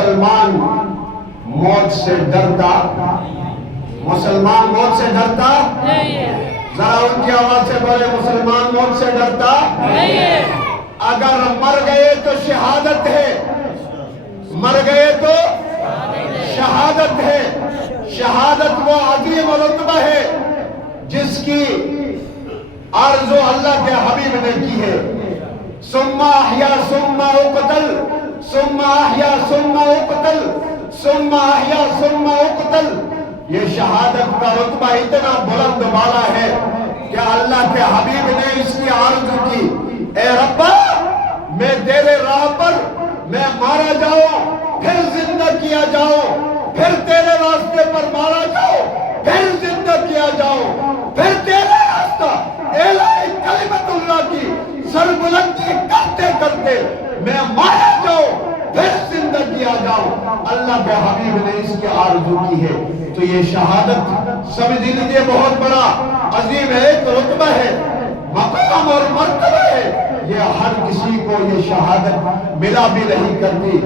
مسلمان موت سے ڈرتا؟ مسلمان موت سے ڈرتا؟ ذرا ان کی آواز سے بولے، مسلمان موت سے ڈرتا؟ اگر مر گئے تو شہادت ہے، مر گئے تو شہادت ہے۔ شہادت وہ عظیم رتبہ ہے جس کی آرزو اللہ کے حبیب نے کی ہے۔ ثم احیا ثم اقتل، ثم احیا ثم اقتل، ثم احیا ثم اقتل۔ یہ شہادت کا رتبہ اتنا بلند بالا ہے کہ اللہ کے حبیب نے اس کی آرزو کی، اے ربا میں تیرے راہ پر میں مارا جاؤں، پھر زندہ کیا جاؤں، پھر تیرے راستے پر مارا جاؤں، پھر زندہ کیا جاؤں، پھر تیرے راستہ اعلان کلمت اللہ کی سربلندی کرتے کرتے میں مارا جاؤں، پھر زندہ کیا جاؤں۔ اللہ کے حبیب نے اس کی آرزو کی ہے۔ تو یہ شہادت سمجھ لیجیے بہت بڑا عظیم ہے، ایک رتبہ ہے، مقام اور مرتبہ ہے۔ یہ ہر کسی کو یہ شہادت ملا بھی نہیں کرتی۔